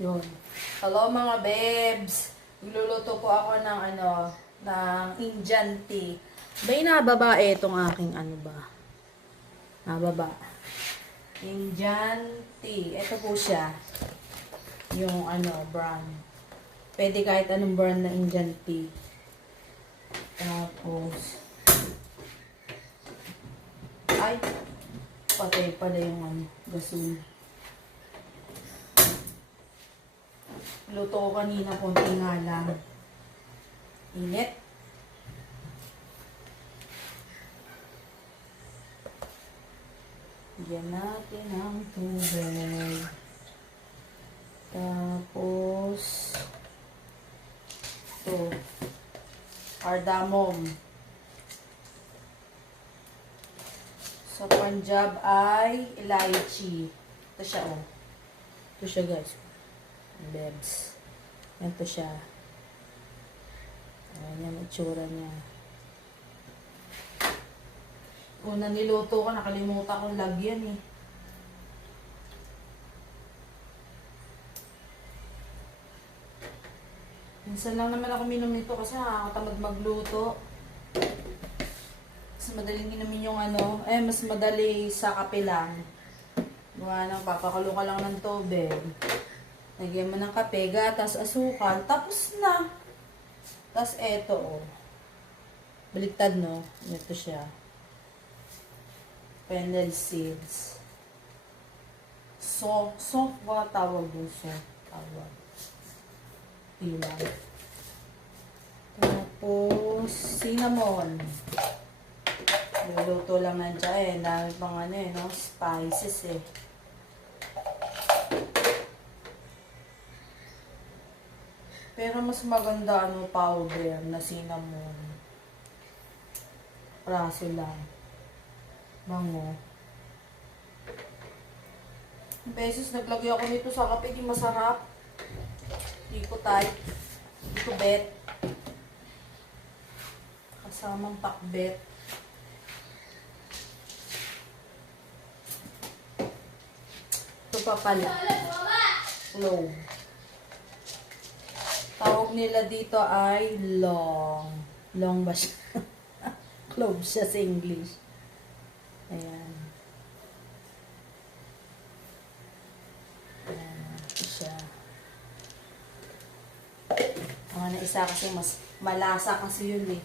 Yun. Hello mga babes. Magluluto po ako ng ng Indian tea. Bay nababa itong aking ba? Nababa. Indian tea. Ito po siya. Yung brand. Pwede kahit anong brand na Indian tea. Tapos ay patay pala yung gasol. Luto ko kanina, konti nga lang. Init. Bigyan natin ng tubig. Tapos, ito. Cardamom. Sa Punjab ay elaichi. Ito siya, oh. Ito siya, guys. Bebs. Ito siya. Ayan yung itsura niya. Una niluto ko, nakalimutan kong lagyan eh. Minsan lang naman ako minom nito kasi nakakatamad magluto. Mas madaling inumin yung mas madali sa kape lang. Gawa ng papakulo ka lang ng tubig. Lagyan mo ng kape, gatas, asukal, tapos na. Tapos eto, oh. Baliktad, no? Ito siya. Fennel seeds. Soft ba tawag doon siya? Tawag. Ilan. Tapos, cinnamon. Niluluto lang nandiyan, dami pang spices eh. Pero mas maganda powder na cinnamon. Praso lang. Bango. Beses naglagay ako nito sa kape, di masarap. Di ko type. Di ko bet. Kasamang takbet. Ito pa pala. Clove. Tawag nila dito ay long. Long ba siya? Clove siya sa English. Ayan. Ayan. Ito siya. Ang isa kasi mas malasa kasi yun eh.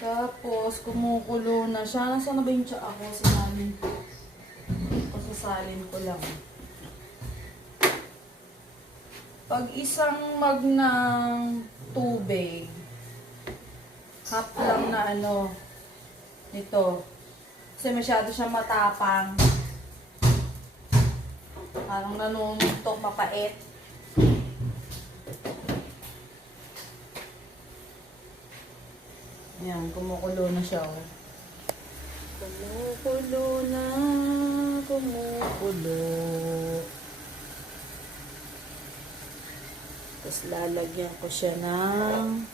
Tapos, kumukulo na siya. Nasaan na ba yung tsa ako? Sinalin ko. Pasasalin ko lang. Pag isang mug ng tubig, half lang na nito. Kasi masyado siya matapang. Parang nanununtok, mapait. Ayan, kumukulo na siya, oh. Kumukulo na, kumukulo. Tapos lalagyan ko siya ng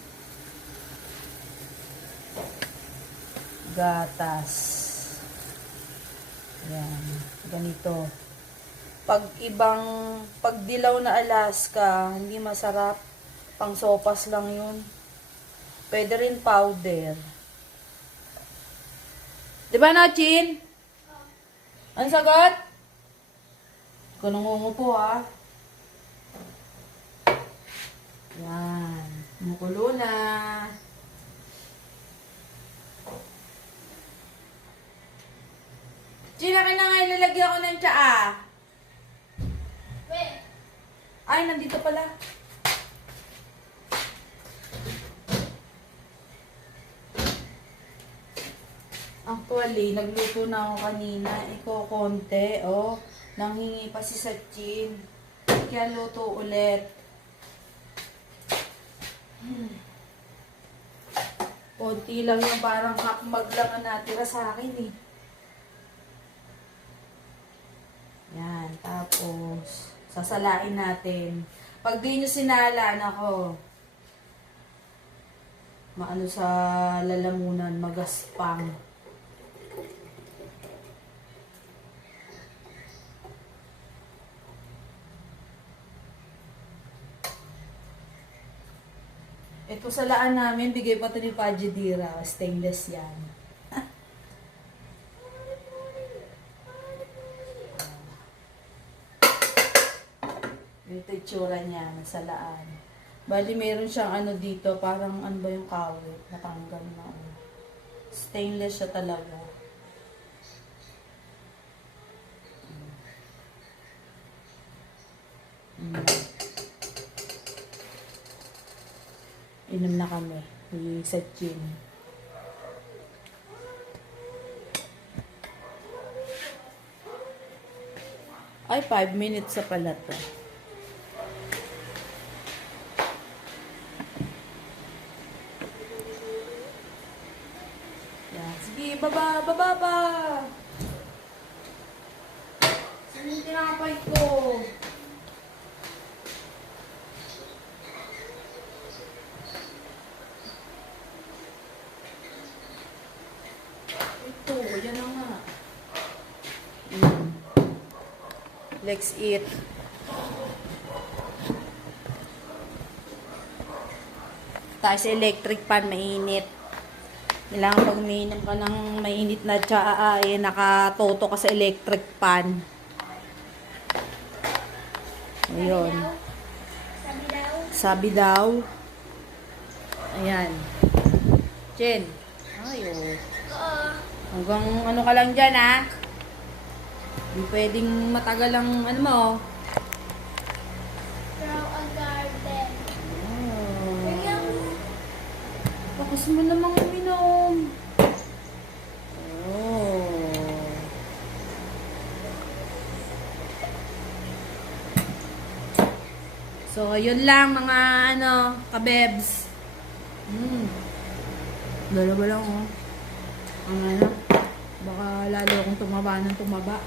gatas. Ayan, ganito. Pag dilaw na Alaska, hindi masarap. Pang sopas lang yun. Pwede rin powder. Diba, Nachin? Ang sagot? Kung nangungupo, ha? Yan. Mukulo na. Gina, ka na nga ilalagyan ko ng tsaa. Ay, nandito pala. Actually, nagluto na ako kanina. Iko konti, oh. Nanghingi pa si Sachin. Kaya luto ulit. Konti lang yung parang hakmag lang ang natira sa akin eh. Yan, tapos sasalain natin. Pag di nyo sinala, nako, maano sa lalamunan, magaspang. Ito sa laan namin, bigay pa ito ni Pajidira. Stainless yan. Ito itsura niya sa laan. Bali, meron siyang ano dito, parang ano ba yung kawit? Natanggal na. Stainless siya talaga. Inom na kami. Sa gin. Ay, 5 minutes sa pala to. Yan. Sige, baba, baba pa! Saan yung tinapay ko? Ito, yan na nga. Let's eat. Tayo sa electric pan, mainit. Kailangan pag umiinom ka ng mainit na tsaa, nakatoto ka sa electric pan. Ayun. Sabi daw. Ayan. Jen. Ay, oh. Hanggang ano ka lang dyan, ha? Hindi pwedeng matagal ang ano mo. Grow a garden. Bakas mo namang uminom. Oh. So, yun lang mga ano, kabebs. Dalawa lang, oh. Ang ano, baka lalo akong tumaba ng tumaba.